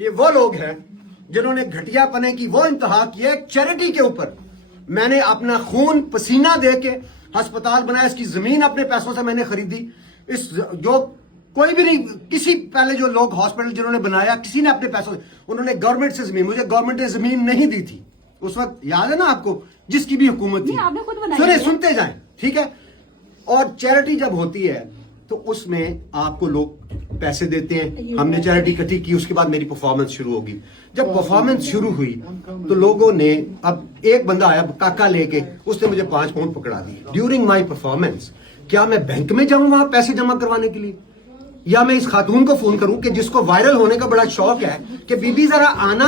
یہ وہ لوگ ہیں جنہوں نے گھٹیا پنے کی وہ انتہا کی ہے چیریٹی کے اوپر. میں نے اپنا خون پسینہ دے کے ہسپتال بنایا, اس کی زمین اپنے پیسوں سے میں نے خریدی. اس جو کوئی بھی نہیں, کسی پہلے جو لوگ ہاسپٹل جنہوں نے بنایا کسی نے اپنے پیسوں سے, انہوں نے گورنمنٹ سے زمین, مجھے گورنمنٹ نے زمین نہیں دی تھی اس وقت, یاد ہے نا آپ کو, جس کی بھی حکومت تھی. سنتے جائیں, ٹھیک ہے. اور چیریٹی جب ہوتی ہے تو اس میں آپ کو لوگ پیسے دیتے ہیں. ہم نے چیریٹی اکٹھی کی, اس کے بعد میری پرفارمنس شروع ہوگی. جب پرفارمنس شروع ہوئی تو لوگوں نے, اب ایک بندہ آیا کاکا لے کے, اس نے مجھے 5 پاؤنڈ پکڑا دیے ڈیورنگ مائی پرفارمنس. کیا میں بینک میں جاؤں وہاں پیسے جمع کروانے کے لیے, یا میں اس خاتون کو فون کروں کہ جس کو وائرل ہونے کا بڑا شوق ہے کہ بی بی ذرا آنا.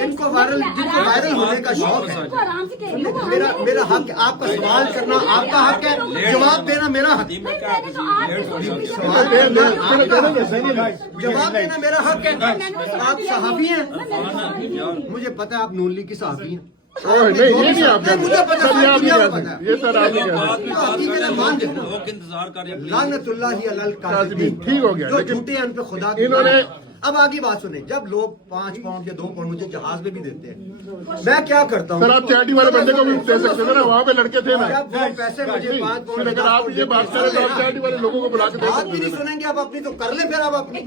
ان کو وائرل ہونے کا شوق ہے. میرا حق, آپ کا سوال کرنا آپ کا حق ہے, جواب دینا میرا حق ہے. جواب دینا میرا حق ہے. آپ صحافی ہیں, مجھے پتا ہے آپ نون لیگ کی صحافی ہیں. لعنت اللہ علی الکاذبین. ٹھیک ہو گیا, جو جھوٹے ہیں ان پہ خدا کی. انہوں نے اب آگے بات سنیں, جب لوگ 5 پاؤنڈ یا 2 پاؤنڈ مجھے جہاز میں بھی دیتے ہیں, میں کیا کرتا ہوں. سر آپ چیریٹی والے بندے کو بھی دے سکتے تھے نا, وہاں پہ لڑکے تھے نا. جب وہ پیسے مجھے 5 پاؤنڈ, اگر آپ یہ بات کریں تو آپ چیریٹی والے لوگوں کو بلا کے دے بات سکتے بھی نہیں تھے. سنیں گے آپ اپنی, تو کر لیں پھر آپ اپنی.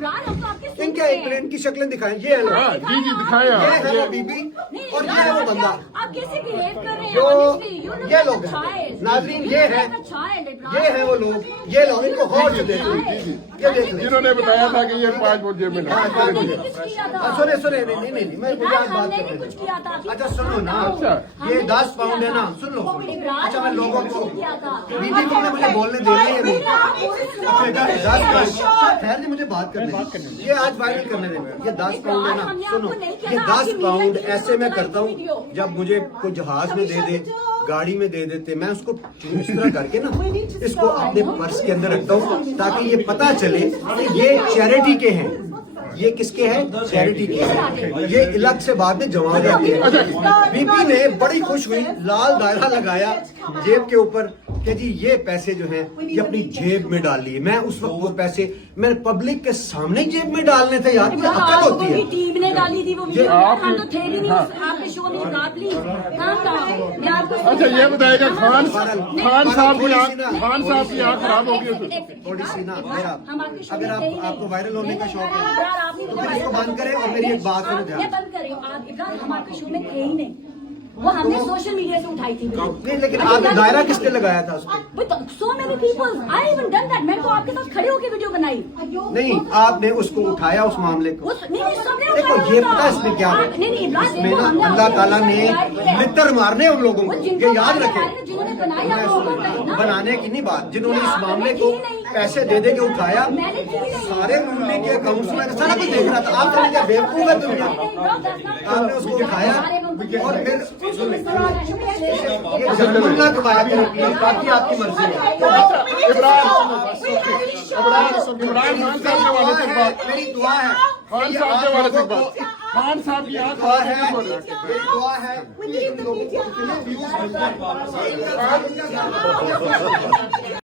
ان کے ایک ان کی شکلیں دکھائیں. یہ ہے نا, جی جی دکھائیں یہ آپ. ہے وہ بی بی اور یہ ہے وہ بندہ. آپ کیسے بہیو کر رہے ہیں؟ جو یہ لوگ ہیں ناظرین, یہ ہے وہ لوگ, یہ لوگ, ان کو غور سے دیکھیں, یہ دیکھ لیں. جنہوں نے بتایا تھا کہ یہ 5 ووٹ جیب میں سنے نہیں, میں مجھے آج بات کرنے دیں. اچھا سنو نا, یہ 10 پاؤنڈ ہے نا, سن لو. اچھا میں لوگوں کو, بی بی تم نے مجھے بولنے دینا ہے نہیں. 10 پاؤنڈ, خیر نہیں, مجھے بات کرنے دیں. یہ آج وائرل کرنے دیں. یہ 10 پاؤنڈ ہے نا, سنو, یہ 10 پاؤنڈ ایسے میں کرتا ہوں جب مجھے کوئی جہاز میں دے دے, گاڑی میں دے دیتے, میں اس کو اس طرح کر کے نا اس کو اپنے پرس کے اندر رکھتا ہوں تاکہ یہ پتا چلے کہ یہ چیریٹی کے ہیں. یہ کس کے ہیں؟ چیریٹی کے ہیں. یہ الگ سے بعد میں جمع ہو جاتے ہیں. بی بی نے بڑی خوش ہوئی, لال دائرہ لگایا جیب کے اوپر کہ جی یہ پیسے جو ہیں یہ اپنی جیب میں ڈال لیے. میں اس وقت وہ پیسے میں نے پبلک کے سامنے جیب میں ڈالنے تھے. یار مجھے عقل ہوتی ہے. ٹیم نے ڈالی تھی وہ ویڈیو, ہم تو تھے بھی نہیں, آپ کے شو میں اٹھا پلیز. اچھا یہ بتائے گا, خان صاحب کی آنکھ خراب ہوگی تھوڑی سی نا. میرا اگر آپ کو وائرل ہونے کا شوق ہے تو پھر اس کو بند کریں اور میری ایک بات سنو. بند کریں, آپ ہم آپ کے شو میں تھے ہی نہیں, وہ ہم نے سوشل میڈیا سے اٹھائی تھی. نہیں, لیکن آپ نے دائرہ کس نے لگایا تھا اس پہ؟ So many people, I even done that. میں تو آپ کے ساتھ کھڑے ہو کے ویڈیو بنائی. نہیں, آپ نے اس کو اٹھایا اس معاملے کو. دیکھو یہ پتا اس میں کیا ہے, اس میں نا اللہ تعالیٰ نے لتر مارنے ان لوگوں کو, یہ یاد رکھیں. بنانے کی نہیں بات, جنہوں نے اس معاملے کو پیسے دے دے کے اٹھایا, سارے ملنے کے اکاؤنٹس میں سارا کچھ دیکھ رہا تھا. آپ نے کیا بیوقوف ہے دنیا, آپ نے اس کو اٹھایا اور پھر یہ ضرور نہ کمایا کریں, باقی آپ کی مرضی ہے. میری دعا ہے, خان صاحب کی آنکھ دعا ہے خراب ہے.